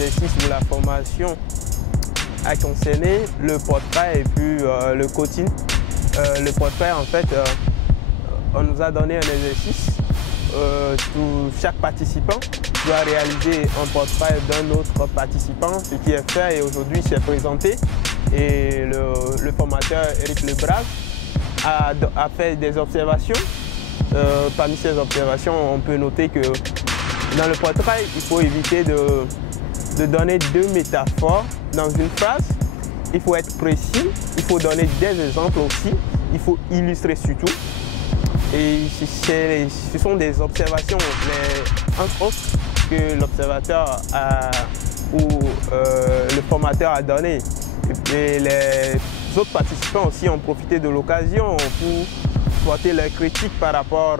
l'exercice ou la formation a concerné le portrait et puis le coaching. Le portrait, en fait, on nous a donné un exercice. Chaque participant doit réaliser un portrait d'un autre participant, ce qui est fait et aujourd'hui c'est présenté. Et le formateur Eric Lebras a fait des observations. Parmi ces observations, on peut noter que dans le portrait, il faut éviter de donner deux métaphores dans une phrase. Il faut être précis, il faut donner des exemples aussi, il faut illustrer surtout. Et ce sont des observations, entre autres, que l'observateur ou le formateur a donné. Et les autres participants aussi ont profité de l'occasion pour porter leurs critiques par rapport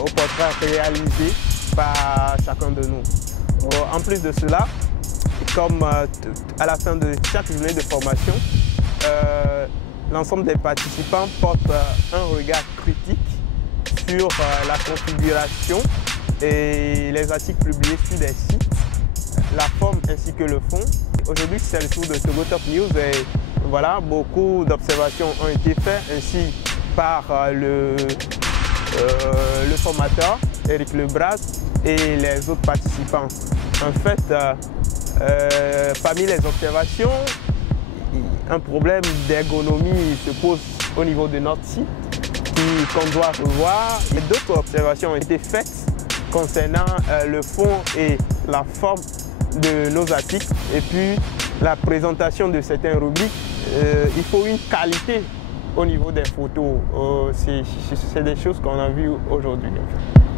au portrait réalisé par chacun de nous. En plus de cela, comme à la fin de chaque journée de formation, l'ensemble des participants portent un regard critique sur la configuration et les articles publiés sur des sites, la forme ainsi que le fond. Aujourd'hui, c'est le tour de Togo Top News et voilà, beaucoup d'observations ont été faites ainsi par le formateur Eric Lebras et les autres participants. En fait, parmi les observations, un problème d'ergonomie se pose au niveau de notre site qu'on doit revoir. Et d'autres observations ont été faites concernant le fond et la forme de nos articles et puis la présentation de certaines rubriques. Il faut une qualité au niveau des photos. C'est des choses qu'on a vues aujourd'hui. En fait.